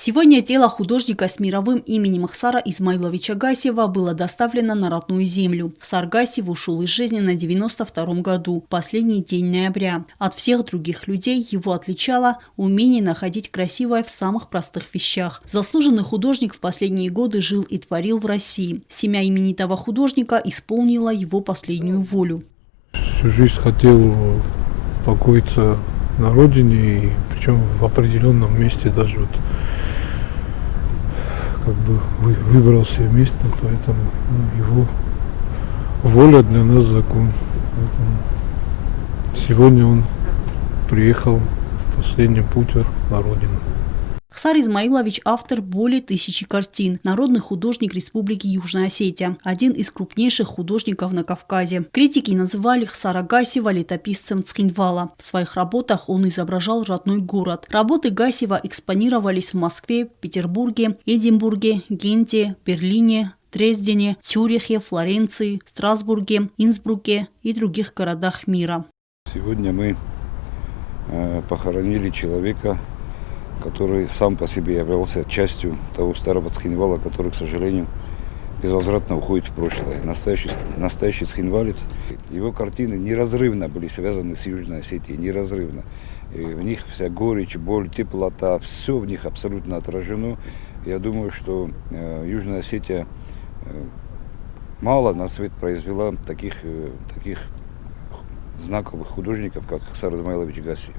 Сегодня тело художника с мировым именем Хсара Измайловича Гасиева было доставлено на родную землю. Хсар Гасиев ушел из жизни на 92-м году, последний день ноября. От всех других людей его отличало умение находить красивое в самых простых вещах. Заслуженный художник в последние годы жил и творил в России. Семья именитого художника исполнила его последнюю волю. Всю жизнь хотел покоиться на родине, и причем в определенном месте даже выбрал себе место, поэтому его воля для нас закон. Поэтому сегодня он приехал в последний путь на родину. Хсар Измайлович – автор более 1000 картин, народный художник Республики Южная Осетия, один из крупнейших художников на Кавказе. Критики называли Хсара Гасиева летописцем Цхинвала. В своих работах он изображал родной город. Работы Гасиева экспонировались в Москве, Петербурге, Эдинбурге, Генте, Берлине, Дрездене, Цюрихе, Флоренции, Страсбурге, Инсбруке и других городах мира. Сегодня мы похоронили человека, который сам по себе являлся частью того старого Цхинвала, который, к сожалению, безвозвратно уходит в прошлое. Настоящий цхинвалец. Его картины неразрывно были связаны с Южной Осетией, неразрывно. И в них вся горечь, боль, теплота, все в них абсолютно отражено. Я думаю, что Южная Осетия мало на свет произвела таких знаковых художников, как Хсар Измайлович Гасиев.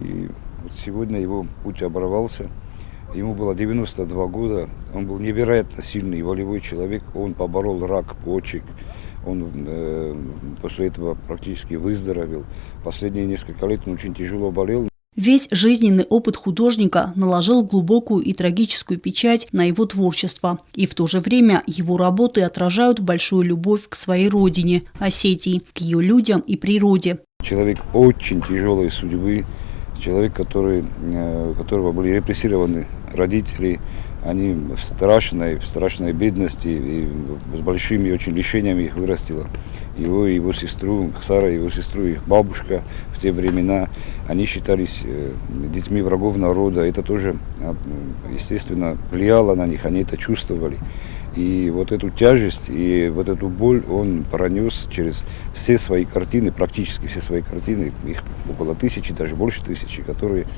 И вот сегодня его путь оборвался. Ему было 92 года. Он был невероятно сильный, волевой человек. Он поборол рак почек. Он после этого практически выздоровел. Последние несколько лет он очень тяжело болел. Весь жизненный опыт художника наложил глубокую и трагическую печать на его творчество. И в то же время его работы отражают большую любовь к своей родине, Осетии, к ее людям и природе. Человек очень тяжелой судьбы. Человек, у которого были репрессированы родители, они в страшной бедности и с большими очень лишениями их вырастила. Его сестру, Хсара, его сестру, их бабушка в те времена, они считались детьми врагов народа. Это тоже, естественно, влияло на них, они это чувствовали. И вот эту тяжесть и вот эту боль он пронес через все свои картины, практически все свои картины, их около 1000, даже больше 1000, которые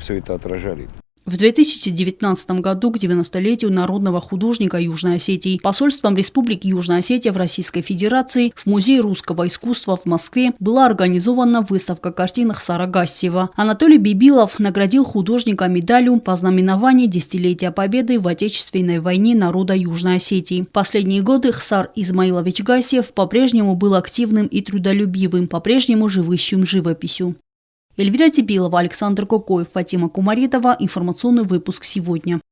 все это отражали. В 2019 году к 90-летию народного художника Южной Осетии посольством Республики Южная Осетия в Российской Федерации в Музее русского искусства в Москве была организована выставка картин Хсара Гасиева. Анатолий Бибилов наградил художника медалью по знаменованию десятилетия победы в Отечественной войне народа Южной Осетии. В последние годы Хсар Измайлович Гасиев по-прежнему был активным и трудолюбивым, по-прежнему живущим живописью. Эльвира Тибилова, Александр Кокоев, Фатима Кумаритова. Информационный выпуск сегодня.